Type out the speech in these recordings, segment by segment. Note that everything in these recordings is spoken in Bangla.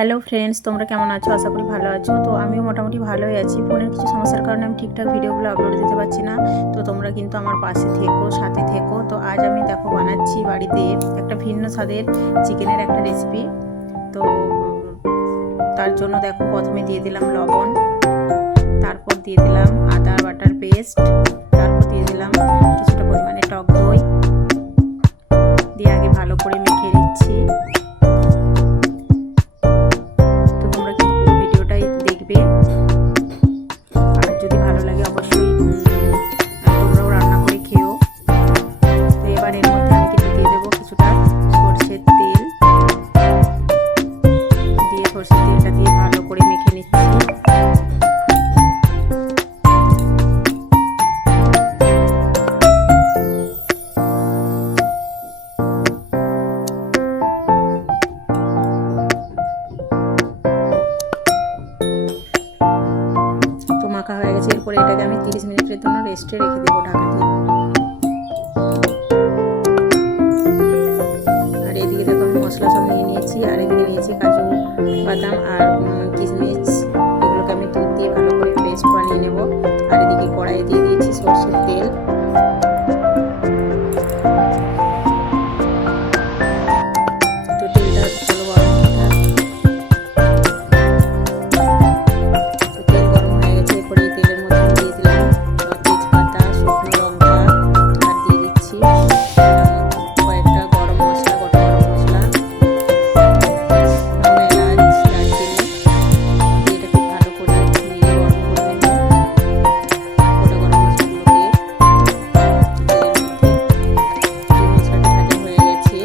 হ্যালো ফ্রেন্ডস, তোমরা কেমন আছো? আশা করি ভালো আছো। তো আমিও মোটামুটি ভালোই আছি। ফোনের কিছু সমস্যার কারণে আমি ঠিকঠাক ভিডিওগুলো আপলোড দিতে পারছি না। তো তোমরা কিন্তু আমার পাশে থেকো, সাথে থেকো। তো আজ আমি দেখো বানাচ্ছি বাড়িতে একটা ভিন্ন স্বাদের চিকেনের একটা রেসিপি। তো তার জন্য দেখো প্রথমে দিয়ে দিলাম লবণ, তারপর দিয়ে দিলাম আদা বাটার পেস্ট, তারপর দিয়ে দিলাম কিছুটা পরিমাণে টক দই দিয়ে আগে ভালো করে মেখে নিচ্ছি। আর যদি ভালো লাগে অবশ্যই তোমরাও রান্না করে খেও। তো এবার এর মধ্যে আমি কিন্তু দিয়ে দেবো কিছুটা সরষের তেল, দিয়ে সরষের তেলটা দিয়ে ভালো করে মেখে নিচ্ছি। তো মাখা হয়ে গেছে, এরপরে এটাকে আমি 30 মিনিটের জন্য রেস্টে রেখে দেবো ঢাকা দিয়ে। আর এদিকে দেখো আমি মশলা সব নিয়ে নিয়েছি, আর এদিকে নিয়েছি কাজু বাদাম আর কিশমিশ, এগুলোকে আমি দুধ দিয়ে ভালো করে পেস্ট বানিয়ে নেব। আর এদিকে কড়াইয়ে দিয়ে দিয়েছি সরষের তেল। তো তেলটা ভালো গরম থাক। তো তেল গরম হয়ে গেছে, এরপরে এই তেলের মধ্যে দিয়ে দিলাম তেজপাতা, শুকনো লঙ্কা, আর দিয়ে দিচ্ছি কয়েকটা গরম মশলা, গোটা গরম মশলা, এলাচ, দারচিনি। এটাকে ভালো করে নিয়ে গরম করে নেব। গোটা গরম মশলাগুলোকে মশলাটা ভাজা হয়ে গেছে,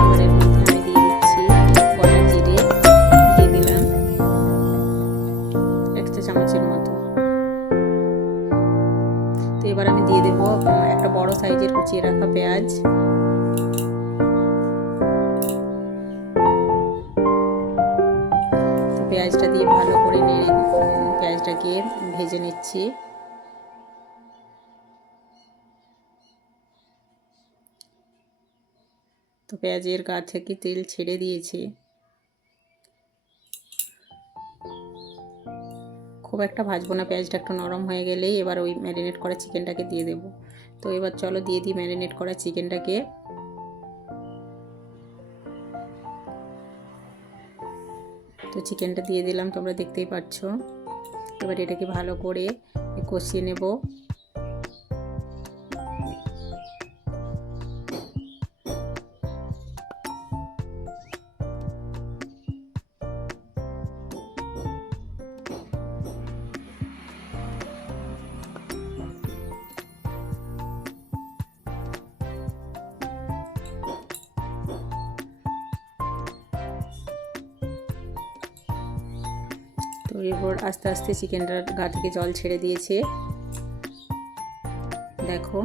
এবার এর মধ্যে আমি দিয়ে দিচ্ছি গোটা জিরে, দিয়ে দিলাম 1 চা চামচের মতো। তো এবার আমি দিয়ে দেবো একটা বড় সাইজের কুচিয়ে রাখা পেঁয়াজ। তো পেঁয়াজটা দিয়ে ভালো করে নেড়ে পেঁয়াজটাকে ভেজে নিচ্ছি। তো পেঁয়াজের গা থেকে তেল ছেড়ে দিয়েছে, খুব একটা ভাজবো না, পেঁয়াজটা একটু নরম হয়ে গেলেই এবার ওই ম্যারিনেট করা চিকেনটাকে দিয়ে দেবো। তো এবার চলো দিয়ে দিই ম্যারিনেট করা চিকেনটাকে। তো চিকেনটা দিয়ে দিলাম, তোমরা দেখতেই পাচ্ছ। এবার এটাকে ভালো করে কষিয়ে নেব। তো এরপর আস্তে আস্তে চিকেনটার গা থেকে জল ছেড়ে দিয়েছে, দেখো।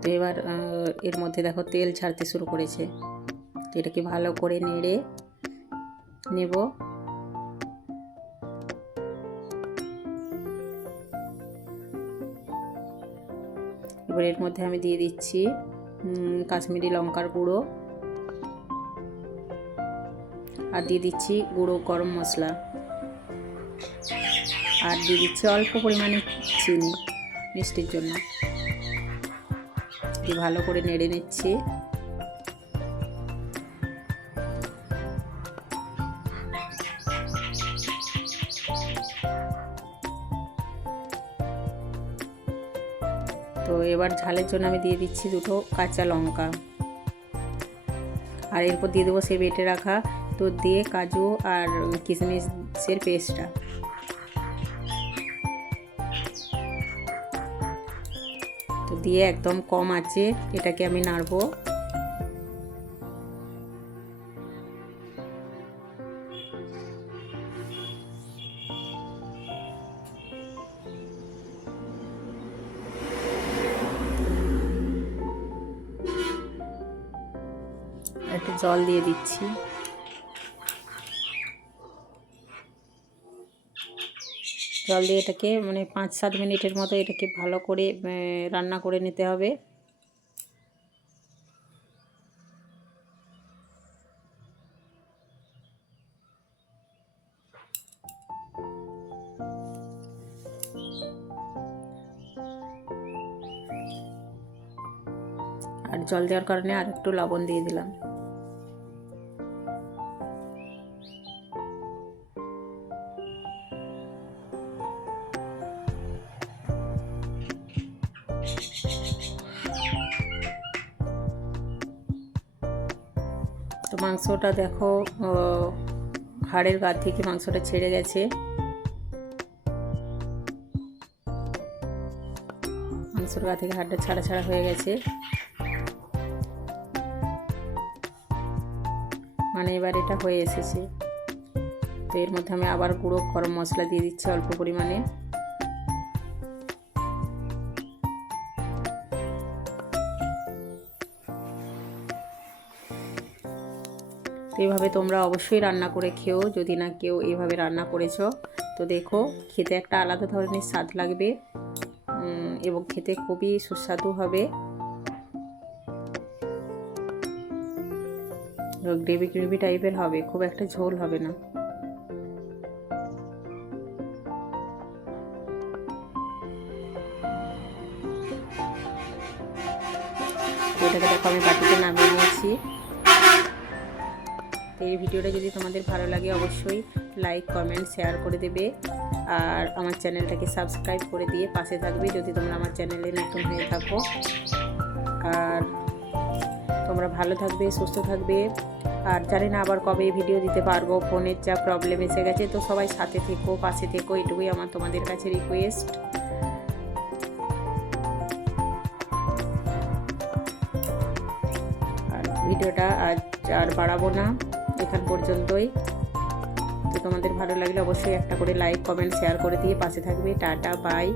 তো এবার এর মধ্যে দেখো তেল ছাড়তে শুরু করেছে। তো এটাকে ভালো করে নেড়ে নেব। এবার এর মধ্যে আমি দিয়ে দিচ্ছি কাশ্মীরি লঙ্কার গুঁড়ো, আর দিয়ে দিচ্ছি গুঁড়ো গরম মশলা, আর দিয়ে দিচ্ছি অল্প পরিমাণে চিনি মিষ্টির জন্য। ভালো করে নেড়ে নিচ্ছি। তো এবার ঝালের জন্য আমি দিয়ে দিচ্ছি 2টো কাঁচা লঙ্কা, আর এরপর দিয়ে দেবো সে বেটে রাখা দুধ দিয়ে কাজু আর কিশমিশের পেস্টটা। তো দিয়ে একদম কম আঁচে এটাকে আমি নাড়বো। একটু জল দিয়ে দিচ্ছি। তো জল দিয়ে এটাকে মানে 5-7 মিনিটের মতো এটাকে ভালো করে রান্না করে নিতে হবে। আর জল দেওয়ার কারণে আর একটু লবণ দিয়ে দিলাম। তো মাংসটা দেখো হাড়ের গা থেকে মাংসটা ছেড়ে গেছে। মাংসের গা থেকে হাড়টা ছাড়া ছাড়া হয়ে গেছে। মানে এবার এটা হয়ে এসেছে। তো এর মধ্যে আমি আবার গুঁড়ো গরম মশলা দিয়ে দিচ্ছি অল্প পরিমাণে। এইভাবে তোমরা অবশ্যই রান্না করে খেও, যদি না কেউ এইভাবে রান্না করেছো। তো দেখো খেতে একটা আলাদা ধরনের স্বাদ লাগবে এবং খেতে খুবই সুস্বাদু হবে। গ্রেভি গ্রেভি টাইপের হবে, খুব একটা ঝোল হবে না। এটাকে দেখো আমি বাটিতে নামিয়ে নিয়েছি। তো এই ভিডিওটা যদি তোমাদের ভালো লাগে অবশ্যই লাইক কমেন্ট শেয়ার করে দেবে, আর আমার চ্যানেলটাকে সাবস্ক্রাইব করে দিয়ে পাশে থাকবে যদি তোমরা আমার চ্যানেলে নতুন হয়ে থাকো। আর তোমরা ভালো থাকবে, সুস্থ থাকবে। আর জানি না আবার কবে ভিডিও দিতে পারবো, ফোনের যা প্রবলেম এসে গেছে। তো সবাই সাথে থেকো, পাশে থেকো, এটুকুই আমার তোমাদের কাছে রিকোয়েস্ট। আর ভিডিওটা আজ আর বাড়াবো না, এখান পর্যন্তই। তো তোমাদের ভালো লাগলে অবশ্যই একটা করে লাইক কমেন্ট শেয়ার করে দিয়ে পাশে থাকবে। Tata, by.